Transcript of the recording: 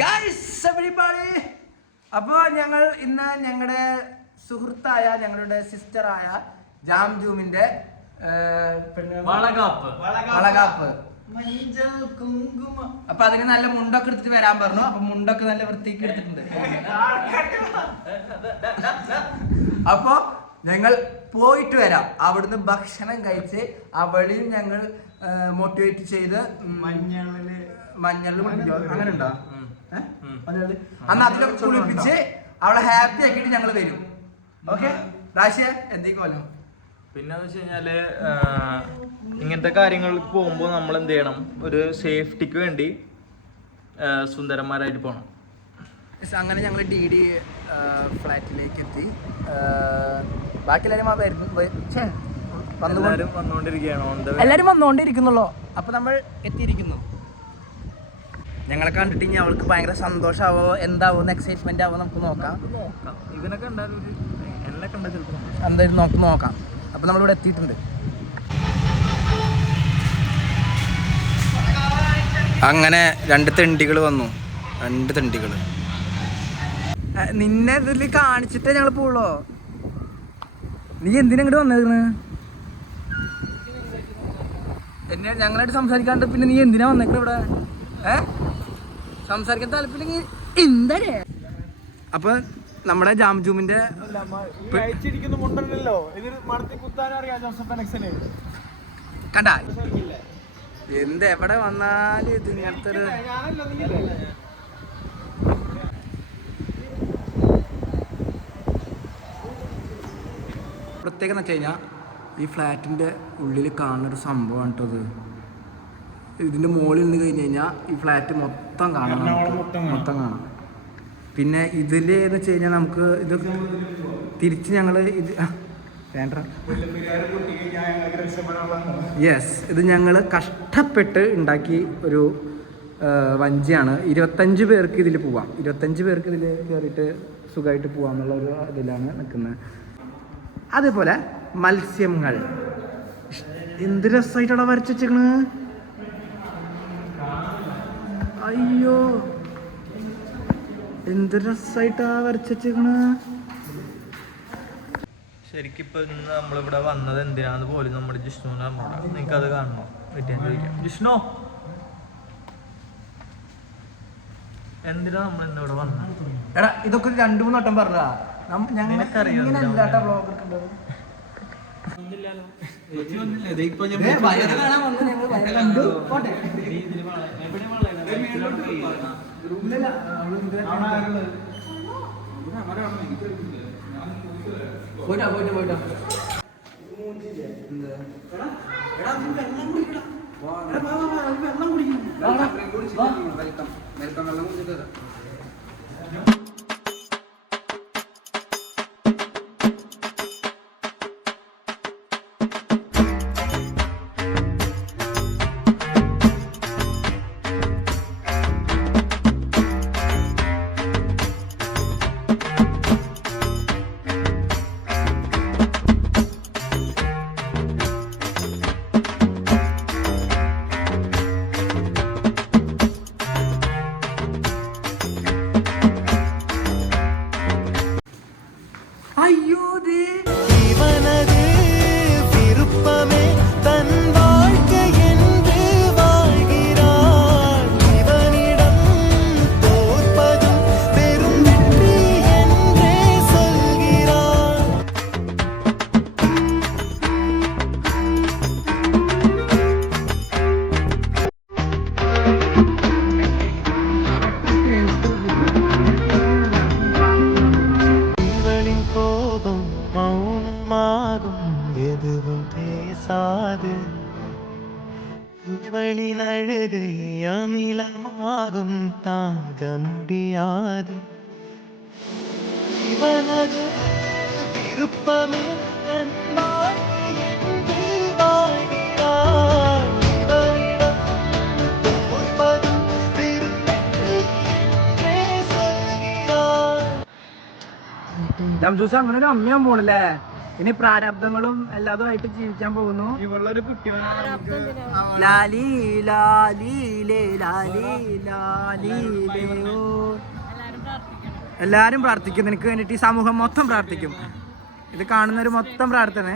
Guys everybody, അപ്പോൾ ഞങ്ങൾ ഇന്ന് ഞങ്ങളുടെ സുഹൃത്തായ ഞങ്ങളുടെ സിസ്റ്ററായ ജാംജൂമിന്റെ വളകാപ്പ് മഞ്ചൾ കുങ്കുമം. അപ്പൊ അതിന് നല്ല മുണ്ടൊക്കെ എടുത്തിട്ട് വരാൻ പറഞ്ഞു. അപ്പൊ മുണ്ടൊക്കെ നല്ല വൃത്തിക്ക് എടുത്തിട്ടുണ്ട്. അപ്പൊ ഞങ്ങൾ പോയിട്ട് വരാം. അവിടുന്ന് ഭക്ഷണം കഴിച്ച് അവളെയും ഞങ്ങൾ മോട്ടിവേറ്റ് ചെയ്ത് മഞ്ഞളിൽ അങ്ങനെ ഉണ്ടോ അന്ന് അതിലൊക്കെ കുളിപ്പിച്ച് അവളെ ഹാപ്പി ആക്കിയിട്ട് ഞങ്ങൾ വരും. ഓക്കെ രാശിയ എന്തൊക്കെയല്ലോ. പിന്നെ വെച്ച് കഴിഞ്ഞാല് ഇങ്ങനത്തെ കാര്യങ്ങൾക്ക് പോകുമ്പോൾ നമ്മൾ എന്ത് ചെയ്യണം, ഒരു സേഫ്റ്റിക്ക് വേണ്ടി സുന്ദരന്മാരായിട്ട് പോകണം. അങ്ങനെ ഞങ്ങൾ DD ഫ്ലാറ്റിലേക്ക് എത്തി. ബാക്കി എല്ലാവരും വന്നുകൊണ്ടിരിക്കുന്നുള്ളൂ. അപ്പൊ നമ്മൾ എത്തിയിരിക്കുന്നു. ഞങ്ങളെ കണ്ടിട്ട് ഇനി അവൾക്ക് ഭയങ്കര സന്തോഷമാവോ എന്താവും എക്സൈറ്റ്മെന്റ് ആവോ നമുക്ക് നോക്കാം. ഇതിനൊക്കെ എന്തായാലും നമുക്ക് നോക്കാം. അപ്പൊ നമ്മളിവിടെ എത്തിയിട്ടുണ്ട്. അങ്ങനെ 2 തെണ്ടികൾ വന്നു. 2 തെണ്ടികൾ നിന്നെ ഇതിൽ കാണിച്ചിട്ടേ ഞങ്ങൾ പോവുള്ളോ. നീ എന്തിനാ ഇങ്ങോട്ട് വന്നേക്കണ്? എന്നെ ഞങ്ങളായിട്ട് സംസാരിക്കാണ്ട് പിന്നെ നീ എന്തിനാ വന്നേക്കണ ഇവിടെ? സംസാരിക്കാൻ താല്പര്യം എന്താ? അപ്പൊ നമ്മുടെ ജാംജൂമിന്റെ കണ്ട എന്ത് എവിടെ വന്നാലും ഇത് ഇങ്ങനത്തെ ഒരു പ്രത്യേകത എന്ന് വെച്ച് കഴിഞ്ഞാൽ ഈ ഫ്ലാറ്റിൻ്റെ ഉള്ളിൽ കാണുന്നൊരു സംഭവമാണ് കേട്ടോ ഇത്. ഇതിൻ്റെ മുകളിൽ നിന്ന് കഴിഞ്ഞ് കഴിഞ്ഞാൽ ഈ ഫ്ലാറ്റ് മൊത്തം കാണാം, മൊത്തം കാണാം. പിന്നെ ഇതിൽ എന്ന് വെച്ച് കഴിഞ്ഞാൽ നമുക്ക് ഇത് തിരിച്ച് ഞങ്ങൾ ഇത് യെസ് ഇത് ഞങ്ങൾ കഷ്ടപ്പെട്ട് ഉണ്ടാക്കി ഒരു വഞ്ചിയാണ്. 25 പേർക്ക് ഇതിൽ പോവാം. 25 പേർക്ക് ഇതിൽ കയറിയിട്ട് സുഖമായിട്ട് പോവാന്നുള്ള ഒരു ഇതിലാണ് നിൽക്കുന്നത്. അതേപോലെ മത്സ്യങ്ങൾ എന്ത് രസമായിട്ടാണ് വരച്ച് വെച്ചേക്കണ്. അയ്യോ എന്ത് രസമായിട്ടാ വരച്ച് വെച്ചേക്കണ്. ശരിക്കും ഇപ്പൊ ഇന്ന് നമ്മളിവിടെ വന്നത് എന്തിനാന്ന് പോലും നമ്മുടെ ജിഷ്ണുവിനെ നമ്മളോട് നിങ്ങൾക്ക് അത് കാണണോ പറ്റിയാൻ ചോദിക്കാം. ജിഷ്ണു എന്തിനാ നമ്മൾ ഇന്നിവിടെ വന്നത്? എടാ ഇതൊക്കെ 2-3 വട്ടം പറഞ്ഞതാ. പോയിട്ടാ വെള്ളം കുടിക്കും. ജംജൂസ് അങ്ങനെ ഒരു അമ്മയാൻ പോണല്ലേ? ഇനി പ്രാരബ്ധങ്ങളും എല്ലാതുമായിട്ട് ജീവിക്കാൻ പോകുന്നു. ഇവളൊരു കുട്ടി ലാലി ലാലി ലേ ലാലി ലാലി ലേ ഓ. എല്ലാരും പ്രാർത്ഥിക്കും നിനക്ക് വേണ്ടിട്ട്. ഈ സമൂഹം മൊത്തം പ്രാർത്ഥിക്കും. ഇത് കാണുന്നവര് മൊത്തം പ്രാർത്ഥന.